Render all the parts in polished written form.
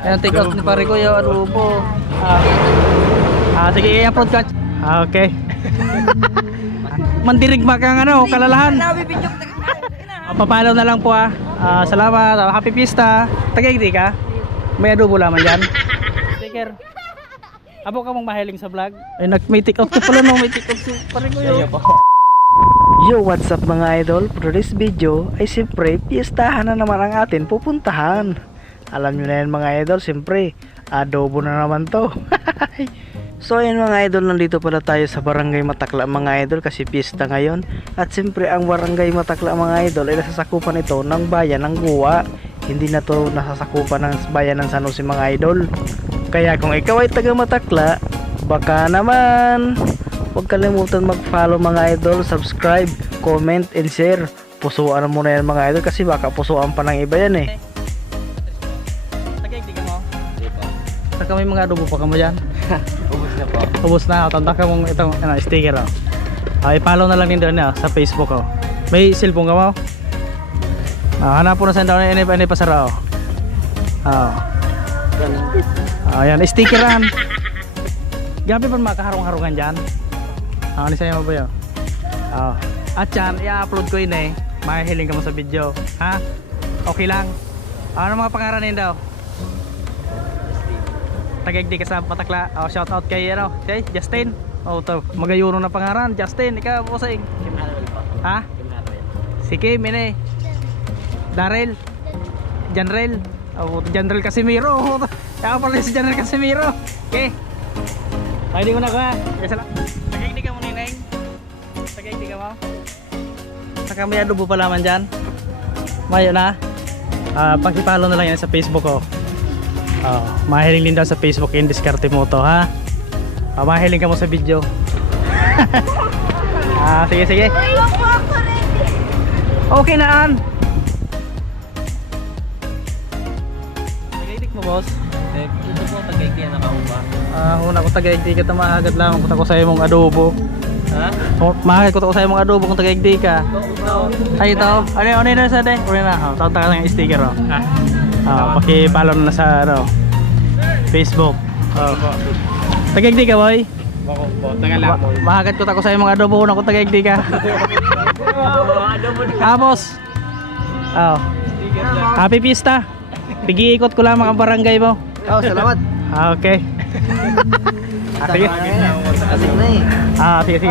Ayan, take out ni pare ko yung adobo. Sige, i-upload ka. Okay. Mandirigma kang ano, kalalahan. Papalaw na lang po salamat. Happy Pista. Tagay-di ka? May adobo laman dyan. Sticker. Abo ka mong mahiling sa vlog? Ay, may take out ka pala no. May take out si pare ko yun. Yo, what's up mga idol? For this video ay siyempre piestahan na naman ang atin pupuntahan. Alam nyo na yan mga idol, siyempre adobo na naman to. So ayun mga idol, nandito pala tayo sa Barangay Matakla mga idol kasi pista ngayon. At siyempre ang Barangay Matakla mga idol ay nasasakupan ito ng bayan ng Guwa. Hindi na to nasasakupan ng bayan ng San Jose mga idol. Kaya kung ikaw ay taga Matakla, baka naman huwag kalimutan mag-follow mga idol, subscribe, comment, and share. Pusuan mo na yan mga idol kasi baka pusuan pa ng iba yan eh. Tagay-di ka mo? Saka may mga adobo pa ka mo dyan? Ubus na po. Ubus na, tanda ka mong itong sticker i-follow na lang din doon sa Facebook May cellphone ka mo? Hanap po na sa doon any pasara ayan, stickeran. Gabi pa makaharong-harungan dyan. Ano sa'yo mo ba yun? At yan, i-upload ko yun eh. Mahihiling ka mo sa video. Ha? Okay lang. Ano mga pangaranin daw? Tagagdi ka sa Matakla. Shout out kay Justin. Magayuro na pangaran. Justin, ikaw po sa ha? Si Kim, ini. Daryl. Janrel. Janrel Casimiro. Kaya pala si Janrel Casimiro. Okay. Ay, di ko na ka. Tagagdi ka mo nineng. Tagagdi ka mo. Saka may adobo pa laman dyan. Mayo na. Pakipalo na lang yan sa Facebook mahiling din daw sa Facebook yung diskarte mo to ha. Mahiling ka mo sa video. Sige. Okay na an. Tagaydik mo boss. Ito po, tagaydik na nakaupa. Una ko tagaydik ka tamahagad lang kung sa imong adobo. Ha? Mahagad ko sa imong adobo kung tagaydik ka. Ay ito. Ano na sa de? Ano na? Tawag ka ng sticker paki-follow na sa Facebook. Tagagdi ka boy? Bako po, taga lang mo. Mahagad ko sa imong adobo na ko tagagdi ka. Boss. Happy Pista. Pigi-ikot ko lang mga barangay mo. Salamat. Okay. Sige. Sige.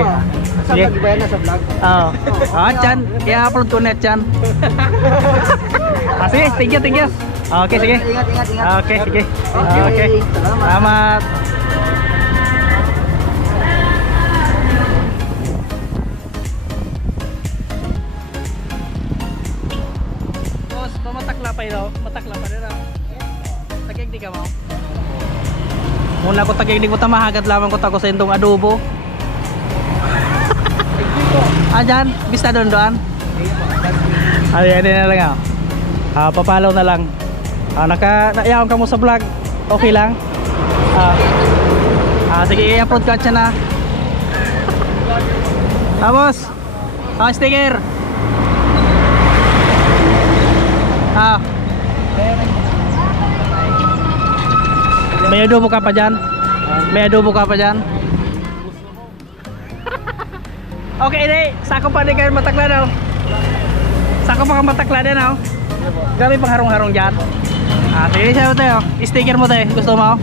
Sige. Iba na sa vlog. Chan, i-upload ko net chan. Sige, thank you. Okay, sige. Ingat. Okay, sige. Okay. Salamat. Boss, matakla pa ito. Matakla pa rin. Tagagdi ka mo. Muna ko tagagdi ko tamahagad lamang ko sa indong adobo. Dyan, bista doon. Ayan na lang papalaw na lang. Naiyawan ka mo sa vlog. Okay lang. Sige, i-upload ka siya na. Tapos sticker. May adobo ka pa dyan? Okay, di. Sako pa di kayo Matakla daw. Sako pa kang Matakla din Grabe pang harong-harong dyan. Sige siya mo tayo. Sticker mo tayo. Gusto mo?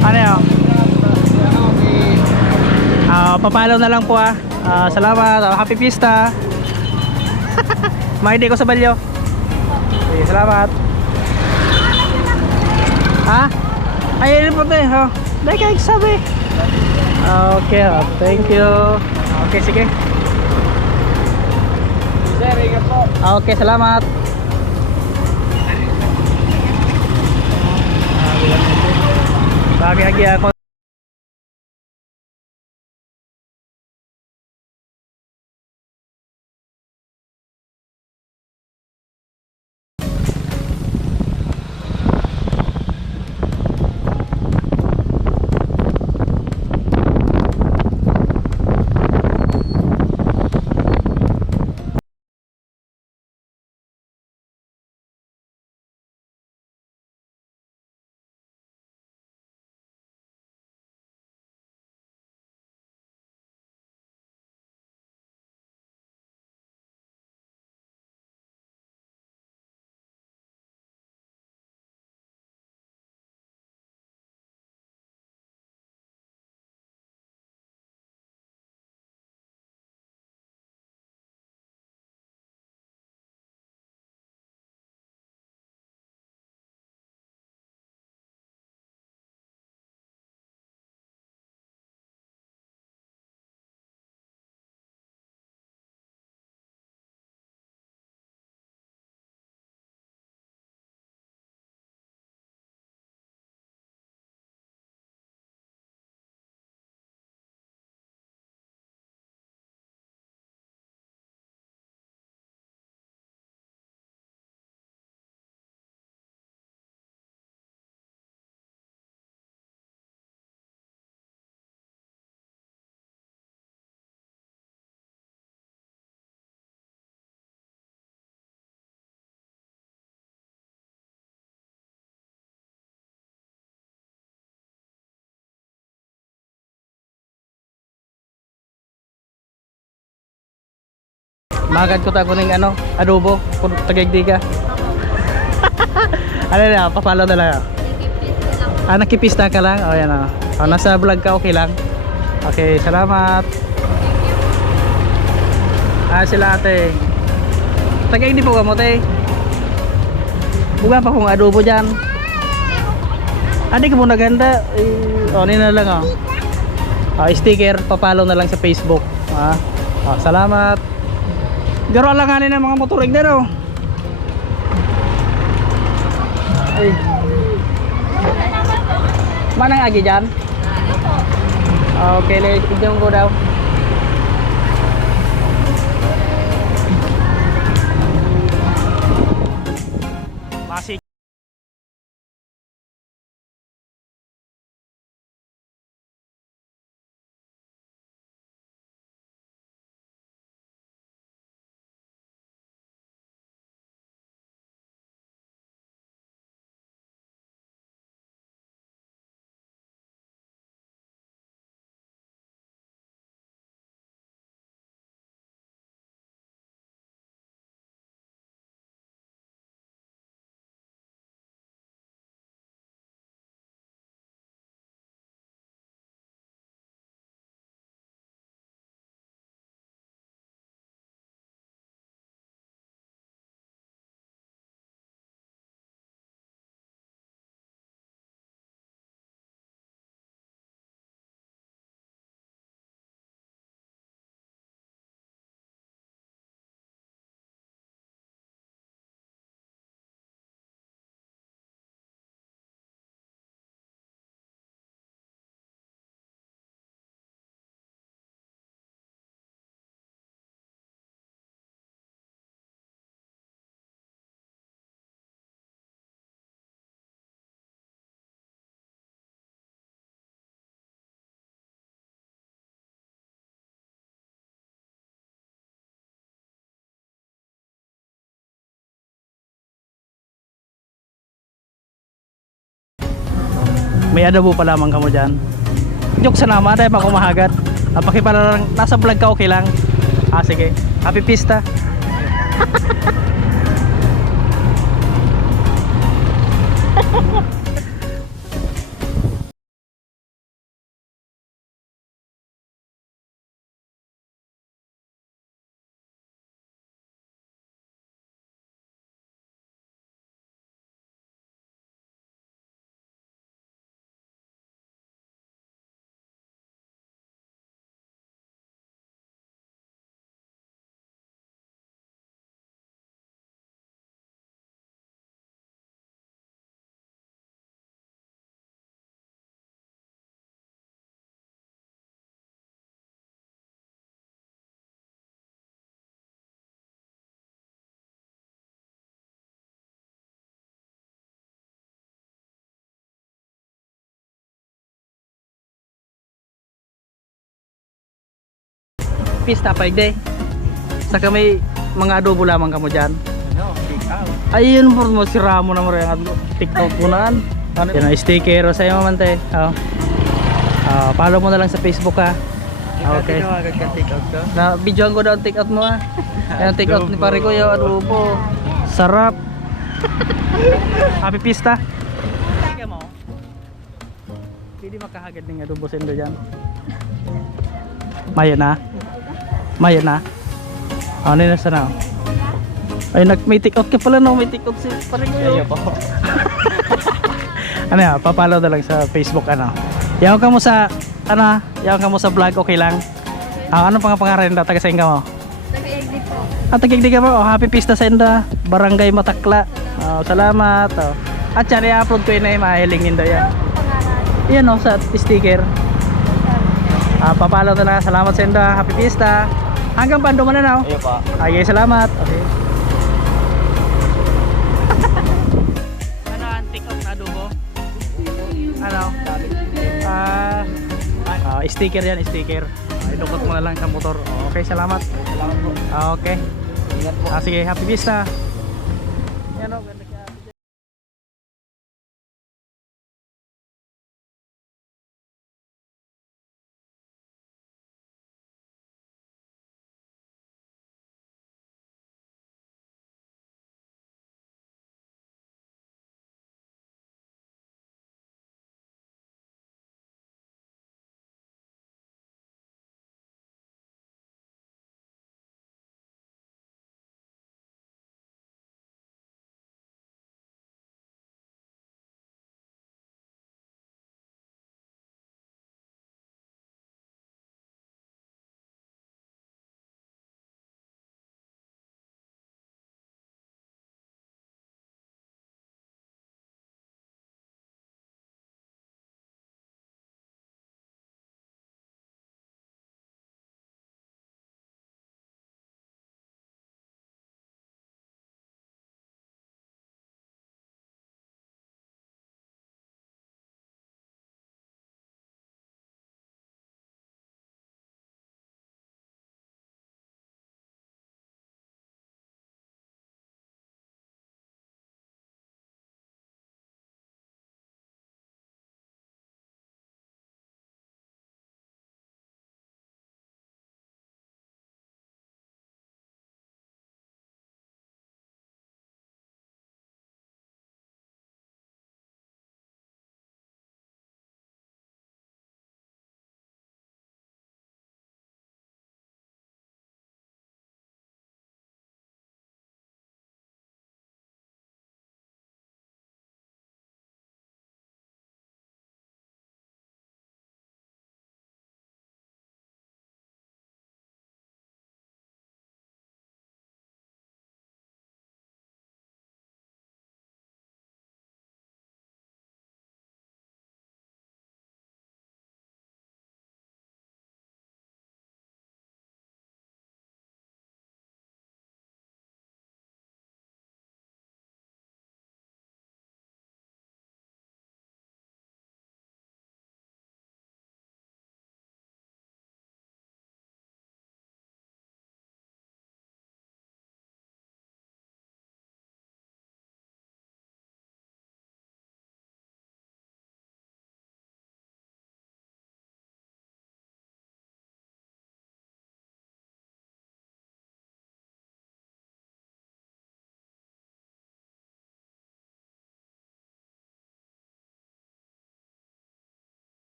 Ano yun? Papalaw na lang po salamat. Happy Pista. Mahindi ko sa balyo. Sige, salamat. Ayun po tayo. Dahil kayo sabi. Okay, thank you. Okay, sige. Sir, ingat po. Okay, salamat. Lagi ako Magad ko tago ng ano, adobo, kung tagagdi ka. Ano na, papalo na lang. Nakipista ka lang? O yan o. Nasa vlog ka, okay lang? Okay, salamat. Sila ate. Tagagdi po ka mo, te. Buga pa kung adobo dyan. Hindi ka mo naganda. Ano na lang o. Sticker, papalo na lang sa Facebook. Salamat. Garo alanganin ng mga motorig na no. Ay. Manang agi dyan? Okay, let's go daw. Masih. May adobo pa lamang kamo dyan. Joke sa nama, dahil pa kumahagat. Pakipala lang, nasa vlog ka okay lang. Sige, happy pista. Pista pa igde. Saka may mga adobo lamang kamo dyan. Ayun po mo, sira mo na mo rin ang TikTok mo naan. Yan ang sticker o sa'yo man te. Follow mo na lang sa Facebook ha. Okay. Na videoan ko daw ang take out mo ha. Yan ang take out ni pare ko yung adobo. Sarap. Happy pista. Hindi makahagad ng adobo sa indo dyan. Maya na. Maya na. Ano na sana? Ay may take out ka pala no, may take out si pare ko yun. Ano ya, papalo na lang sa Facebook ano. Yaw ka mo sa yaw ka mo sa vlog okay lang. Ano pang pangalan daw taga sa inyo mo? Taga-Igdi po. Taga-Igdi ka mo. Happy pista sa inda. Barangay Matakla. Salamat. At yan i-upload ko yun mahiling nindo yan. Yan sa sticker. Papalo na lang. Salamat sa inda. Happy pista. Hanggang pando mo na now. Ayo pa. Okay, salamat. Okay. Ano ang take-out na adobo? Ano? Sticker yan, sticker. Idukot mo na lang sa motor. Okay, salamat. Salamat po. Okay. Ingat po. Sige, happy vista. Yan o.